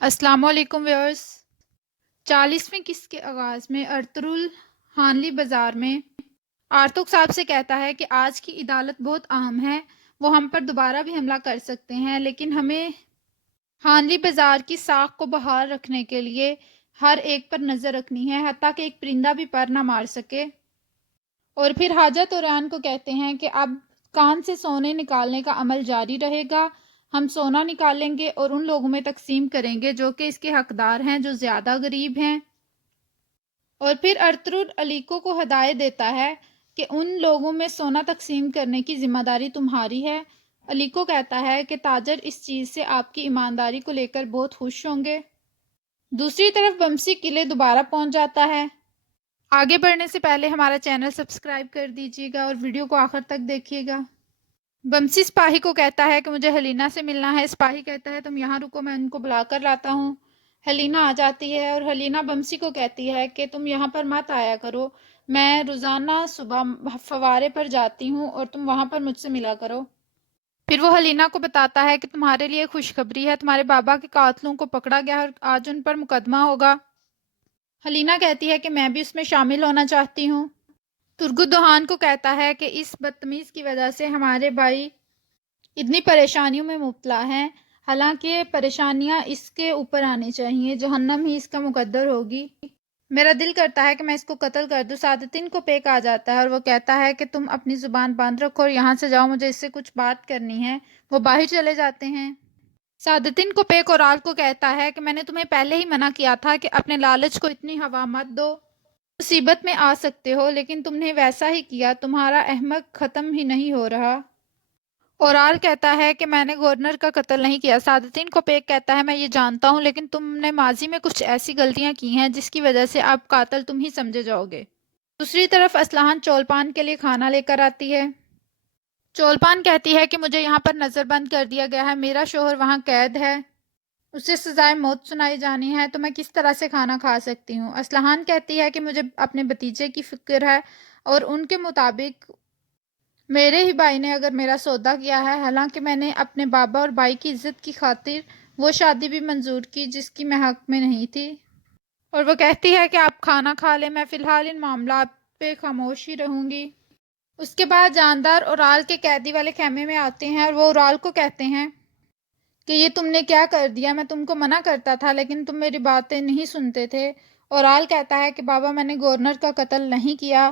السلام علیکم ویورز۔ 40ویں قسط کے آغاز میں ارطغرل ہانلی بازار میں آرتک صاحب سے کہتا ہے کہ آج کی عدالت بہت اہم ہے، وہ ہم پر دوبارہ بھی حملہ کر سکتے ہیں، لیکن ہمیں ہانلی بازار کی ساکھ کو بحال رکھنے کے لیے ہر ایک پر نظر رکھنی ہے، حتیٰ کہ ایک پرندہ بھی پر نہ مار سکے۔ اور پھر حاجہ توریان کو کہتے ہیں کہ اب کان سے سونے نکالنے کا عمل جاری رہے گا، ہم سونا نکالیں گے اور ان لوگوں میں تقسیم کریں گے جو کہ اس کے حقدار ہیں، جو زیادہ غریب ہیں۔ اور پھر ارطغرل علیکو کو ہدایت دیتا ہے کہ ان لوگوں میں سونا تقسیم کرنے کی ذمہ داری تمہاری ہے۔ علیکو کہتا ہے کہ تاجر اس چیز سے آپ کی ایمانداری کو لے کر بہت خوش ہوں گے۔ دوسری طرف بمسی قلعے دوبارہ پہنچ جاتا ہے۔ آگے بڑھنے سے پہلے ہمارا چینل سبسکرائب کر دیجیے گا اور ویڈیو کو آخر تک دیکھیے گا۔ بمسی سپاہی کو کہتا ہے کہ مجھے ہلینا سے ملنا ہے۔ سپاہی کہتا ہے تم یہاں رکو، میں ان کو بلا کر لاتا ہوں۔ ہلینا آ جاتی ہے اور ہلینا بمسی کو کہتی ہے کہ تم یہاں پر مت آیا کرو، میں روزانہ صبح فوارے پر جاتی ہوں اور تم وہاں پر مجھ سے ملا کرو۔ پھر وہ ہلینا کو بتاتا ہے کہ تمہارے لیے خوشخبری ہے، تمہارے بابا کے قاتلوں کو پکڑا گیا اور آج ان پر مقدمہ ہوگا۔ ہلینا کہتی ہے کہ میں بھی اس میں شامل ہونا چاہتی ہوں۔ ترگت دوہان کو کہتا ہے کہ اس بدتمیز کی وجہ سے ہمارے بھائی اتنی پریشانیوں میں مبتلا ہیں، حالانکہ پریشانیاں اس کے اوپر آنی چاہیے، جہنم ہی اس کا مقدر ہوگی۔ میرا دل کرتا ہے کہ میں اس کو قتل کر دوں۔ سعادتین کو پیک آ جاتا ہے اور وہ کہتا ہے کہ تم اپنی زبان بند رکھو اور یہاں سے جاؤ، مجھے اس سے کچھ بات کرنی ہے۔ وہ باہر چلے جاتے ہیں۔ سعادتین کو پیک اورال کو کہتا ہے کہ میں نے تمہیں پہلے ہی منع کیا تھا کہ اپنے لالچ کو اتنی ہوا مت دو، مصیبت میں آ سکتے ہو، لیکن تم نے ویسا ہی کیا، تمہارا احمق ختم ہی نہیں ہو رہا۔ اورال کہتا ہے کہ میں نے گورنر کا قتل نہیں کیا۔ سعادتین کو پیک کہتا ہے میں یہ جانتا ہوں، لیکن تم نے ماضی میں کچھ ایسی غلطیاں کی ہیں جس کی وجہ سے اب قاتل تم ہی سمجھے جاؤ گے۔ دوسری طرف اسلحان چولپان کے لیے کھانا لے کر آتی ہے۔ چولپان کہتی ہے کہ مجھے یہاں پر نظر بند کر دیا گیا ہے، میرا شوہر وہاں قید ہے، اسے سزائے موت سنائی جانی ہے، تو میں کس طرح سے کھانا کھا سکتی ہوں؟ اسلحان کہتی ہے کہ مجھے اپنے بھتیجے کی فکر ہے اور ان کے مطابق میرے ہی بھائی نے اگر میرا سودا کیا ہے، حالانکہ میں نے اپنے بابا اور بھائی کی عزت کی خاطر وہ شادی بھی منظور کی جس کی میں حق میں نہیں تھی۔ اور وہ کہتی ہے کہ آپ کھانا کھا لیں، میں فی الحال ان معاملات پہ خاموش ہی رہوں گی۔ اس کے بعد جاندار اورال کے قیدی والے خیمے میں آتے ہیں اور وہ اورال کو کہتے ہیں کہ یہ تم نے کیا کر دیا، میں تم کو منع کرتا تھا لیکن تم میری باتیں نہیں سنتے تھے۔ اورال کہتا ہے کہ بابا میں نے گورنر کا قتل نہیں کیا۔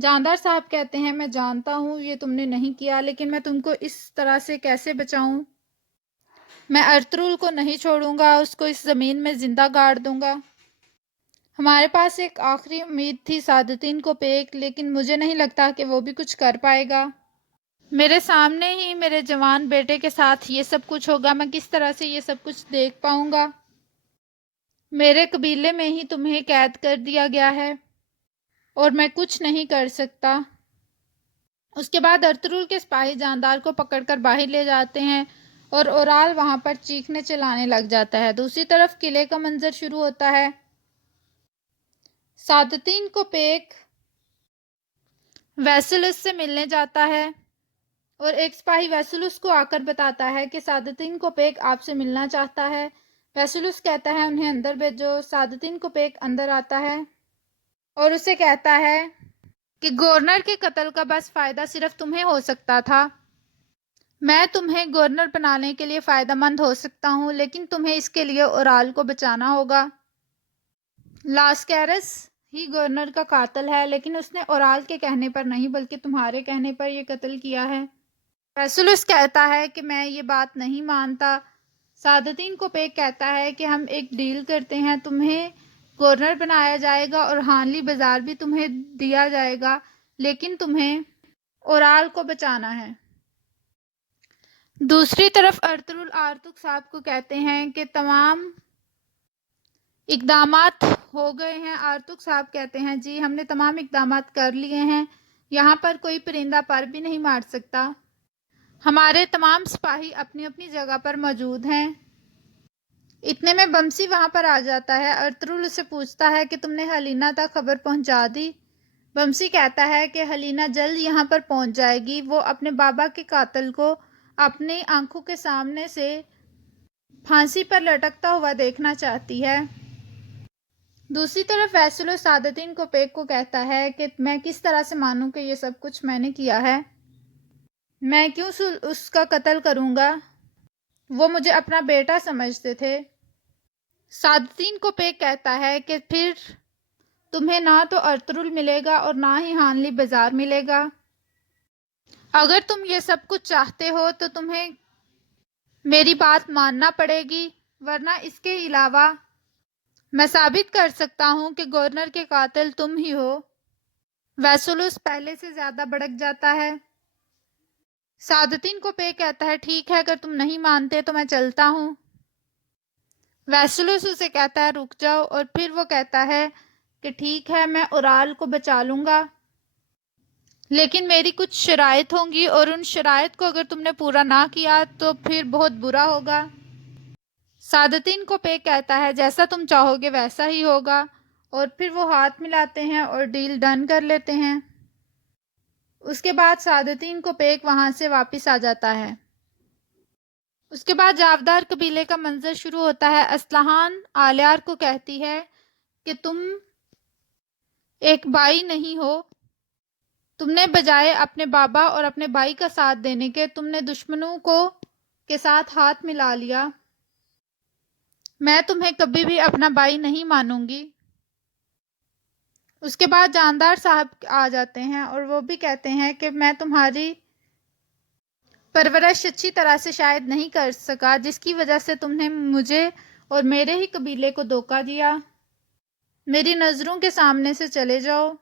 جاندار صاحب کہتے ہیں میں جانتا ہوں یہ تم نے نہیں کیا، لیکن میں تم کو اس طرح سے کیسے بچاؤں؟ میں ارطغرل کو نہیں چھوڑوں گا، اس کو اس زمین میں زندہ گاڑ دوں گا۔ ہمارے پاس ایک آخری امید تھی سعادتین کو پیک، لیکن مجھے نہیں لگتا کہ وہ بھی کچھ کر پائے گا۔ میرے سامنے ہی میرے جوان بیٹے کے ساتھ یہ سب کچھ ہوگا، میں کس طرح سے یہ سب کچھ دیکھ پاؤں گا؟ میرے قبیلے میں ہی تمہیں قید کر دیا گیا ہے اور میں کچھ نہیں کر سکتا۔ اس کے بعد ارطغرل کے سپاہی جاندار کو پکڑ کر باہر لے جاتے ہیں اور اورال وہاں پر چیخنے چلانے لگ جاتا ہے۔ دوسری طرف قلعے کا منظر شروع ہوتا ہے۔ سعادتین کو پیک ویسلس سے ملنے جاتا ہے اور ایک سپاہی ویسلس کو آ کر بتاتا ہے کہ سعادتین کو پیک آپ سے ملنا چاہتا ہے۔ ویسلس کہتا ہے انہیں اندر بھیجو۔ سعادتین کو پیک اندر آتا ہے اور اسے کہتا ہے کہ گورنر کے قتل کا بس فائدہ صرف تمہیں ہو سکتا تھا، میں تمہیں گورنر بنانے کے لیے فائدہ مند ہو سکتا ہوں، لیکن تمہیں اس کے لیے اورال کو بچانا ہوگا۔ لاسکیرس ہی گورنر کا قاتل ہے، لیکن اس نے اورال کے کہنے پر نہیں بلکہ تمہارے کہنے پر یہ قتل کیا ہے۔ ویسلس کہتا ہے کہ میں یہ بات نہیں مانتا۔ سعادتین کو پیک کہتا ہے کہ ہم ایک ڈیل کرتے ہیں، تمہیں گورنر بنایا جائے گا اور ہانلی بازار بھی تمہیں دیا جائے گا، لیکن تمہیں اورال کو بچانا ہے۔ دوسری طرف ارطغرل آرتک صاحب کو کہتے ہیں کہ تمام اقدامات ہو گئے ہیں۔ آرتک صاحب کہتے ہیں جی ہم نے تمام اقدامات کر لیے ہیں، یہاں پر کوئی پرندہ پر بھی نہیں مار سکتا، ہمارے تمام سپاہی اپنی اپنی جگہ پر موجود ہیں۔ اتنے میں بمسی وہاں پر آ جاتا ہے۔ ارطغرل اسے پوچھتا ہے کہ تم نے ہلینا تک خبر پہنچا دی؟ بمسی کہتا ہے کہ ہلینا جلد یہاں پر پہنچ جائے گی، وہ اپنے بابا کے قاتل کو اپنی آنکھوں کے سامنے سے پھانسی پر لٹکتا ہوا دیکھنا چاہتی ہے۔ دوسری طرف ویسلوس سعادتین کوپیک کو کہتا ہے کہ میں کس طرح سے مانوں کہ یہ سب کچھ میں نے کیا ہے؟ میں کیوں اس کا قتل کروں گا؟ وہ مجھے اپنا بیٹا سمجھتے تھے۔ سعادتین کوپیک کہتا ہے کہ پھر تمہیں نہ تو ارطغرل ملے گا اور نہ ہی ہانلی بازار ملے گا۔ اگر تم یہ سب کچھ چاہتے ہو تو تمہیں میری بات ماننا پڑے گی، ورنہ اس کے علاوہ میں ثابت کر سکتا ہوں کہ گورنر کے قاتل تم ہی ہو۔ ویسلوس پہلے سے زیادہ بھڑک جاتا ہے۔ سعادتین کوپیک کہتا ہے ٹھیک ہے، اگر تم نہیں مانتے تو میں چلتا ہوں۔ ویسلوس اسے کہتا ہے رک جاؤ، اور پھر وہ کہتا ہے کہ ٹھیک ہے، میں اورال کو بچا لوں گا، لیکن میری کچھ شرائط ہوں گی، اور ان شرائط کو اگر تم نے پورا نہ کیا تو پھر بہت برا ہوگا۔ سعادتین کوپیک کہتا ہے جیسا تم چاہو گے ویسا ہی ہوگا، اور پھر وہ ہاتھ ملاتے ہیں اور ڈیل ڈن کر لیتے ہیں۔ اس کے بعد سعادتین کوپیک وہاں سے واپس آ جاتا ہے۔ اس کے بعد جاودار قبیلے کا منظر شروع ہوتا ہے۔ اسلحان آلیار کو کہتی ہے کہ تم ایک بائی نہیں ہو، تم نے بجائے اپنے بابا اور اپنے بھائی کا ساتھ دینے کے تم نے دشمنوں کے ساتھ ہاتھ ملا لیا۔ میں تمہیں کبھی بھی اپنا بھائی نہیں مانوں گی۔ اس کے بعد جاندار صاحب آ جاتے ہیں اور وہ بھی کہتے ہیں کہ میں تمہاری پرورش اچھی طرح سے شاید نہیں کر سکا، جس کی وجہ سے تم نے مجھے اور میرے ہی قبیلے کو دھوکہ دیا۔ میری نظروں کے سامنے سے چلے جاؤ۔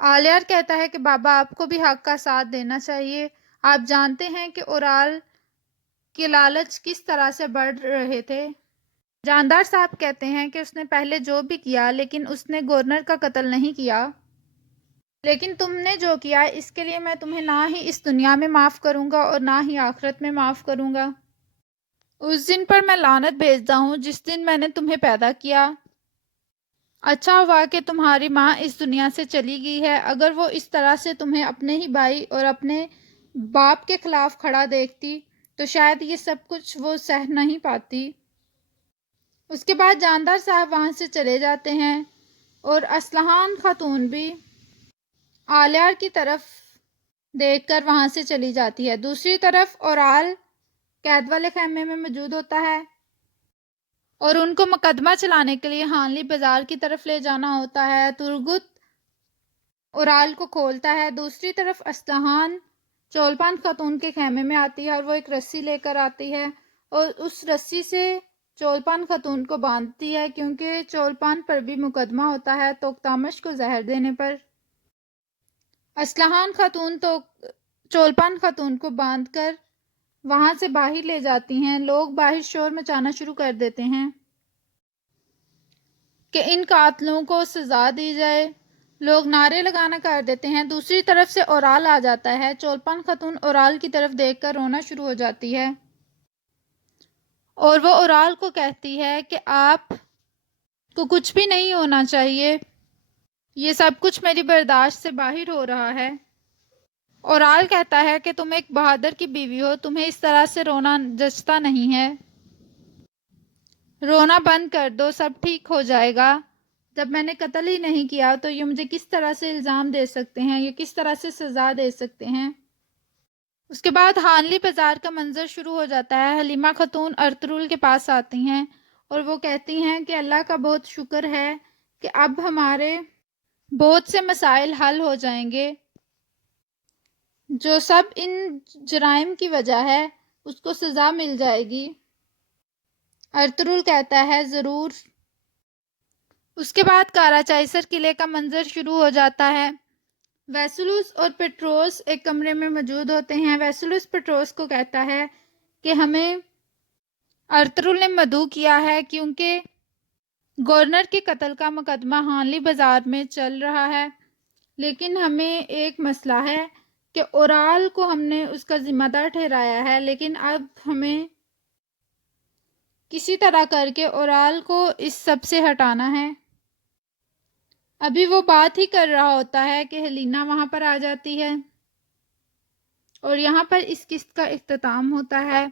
آلیار کہتا ہے کہ بابا آپ کو بھی حق کا ساتھ دینا چاہیے۔ آپ جانتے ہیں کہ اورال کے لالچ کس طرح سے بڑھ رہے تھے۔ جاندار صاحب کہتے ہیں کہ اس نے پہلے جو بھی کیا لیکن اس نے گورنر کا قتل نہیں کیا، لیکن تم نے جو کیا اس کے لیے میں تمہیں نہ ہی اس دنیا میں معاف کروں گا اور نہ ہی آخرت میں معاف کروں گا۔ اس دن پر میں لعنت بھیجتا ہوں جس دن میں نے تمہیں پیدا کیا۔ اچھا ہوا کہ تمہاری ماں اس دنیا سے چلی گئی ہے، اگر وہ اس طرح سے تمہیں اپنے ہی بھائی اور اپنے باپ کے خلاف کھڑا دیکھتی تو شاید یہ سب کچھ وہ سہ نہیں پاتی۔ اس کے بعد جاندار صاحب وہاں سے چلے جاتے ہیں اور اسلحان خاتون بھی آلیار کی طرف دیکھ کر وہاں سے چلی جاتی ہے۔ دوسری طرف اورال قید والے خیمے میں موجود ہوتا ہے اور ان کو مقدمہ چلانے کے لیے ہانلی بازار کی طرف لے جانا ہوتا ہے۔ ترگت اورال کو کھولتا ہے۔ دوسری طرف اسلحان چولپان خاتون کے خیمے میں آتی ہے اور وہ ایک رسی لے کر آتی ہے اور اس رسی سے چولپان خاتون کو باندھتی ہے، کیونکہ چولپان پر بھی مقدمہ ہوتا ہے توکتامش کو زہر دینے پر۔ اسلحان خاتون تو چولپان خاتون کو باندھ کر وہاں سے باہر لے جاتی ہیں۔ لوگ باہر شور مچانا شروع کر دیتے ہیں کہ ان قاتلوں کو سزا دی جائے، لوگ نعرے لگانا کر دیتے ہیں۔ دوسری طرف سے اورال آ جاتا ہے۔ چولپان خاتون اورال کی طرف دیکھ کر رونا شروع ہو جاتی ہے اور وہ اورال کو کہتی ہے کہ آپ کو کچھ بھی نہیں ہونا چاہیے، یہ سب کچھ میری برداشت سے باہر ہو رہا ہے۔ اورال کہتا ہے کہ تم ایک بہادر کی بیوی ہو، تمہیں اس طرح سے رونا جچتا نہیں ہے، رونا بند کر دو، سب ٹھیک ہو جائے گا۔ جب میں نے قتل ہی نہیں کیا تو یہ مجھے کس طرح سے الزام دے سکتے ہیں، یہ کس طرح سے سزا دے سکتے ہیں۔ اس کے بعد ہانلی بازار کا منظر شروع ہو جاتا ہے۔ حلیمہ خاتون ارطغرل کے پاس آتی ہیں اور وہ کہتی ہیں کہ اللہ کا بہت شکر ہے کہ اب ہمارے بہت سے مسائل حل ہو جائیں گے، جو سب ان جرائم کی وجہ ہے اس کو سزا مل جائے گی۔ ارطغرل کہتا ہے ضرور۔ اس کے بعد کاراچائسر قلعے کا منظر شروع ہو جاتا ہے۔ ویسلوس اور پیٹروس ایک کمرے میں موجود ہوتے ہیں۔ ویسلوس پیٹروس کو کہتا ہے کہ ہمیں ارطغرل نے مدعو کیا ہے کیونکہ گورنر کے قتل کا مقدمہ ہانلی بازار میں چل رہا ہے، لیکن ہمیں ایک مسئلہ ہے کہ اورال کو ہم نے اس کا ذمہ دار ٹھہرایا ہے، لیکن اب ہمیں کسی طرح کر کے اورال کو اس سب سے ہٹانا ہے۔ ابھی وہ بات ہی کر رہا ہوتا ہے کہ ہیلینا وہاں پر آ جاتی ہے اور یہاں پر اس قسط کا اختتام ہوتا ہے۔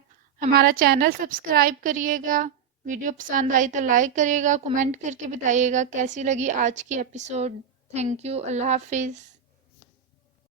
ہمارا چینل سبسکرائب کریے گا، ویڈیو پسند آئی تو لائک کریے گا، کمنٹ کر کے بتائیے گا کیسی لگی آج کی ایپیسوڈ۔ تھینک یو، اللہ حافظ۔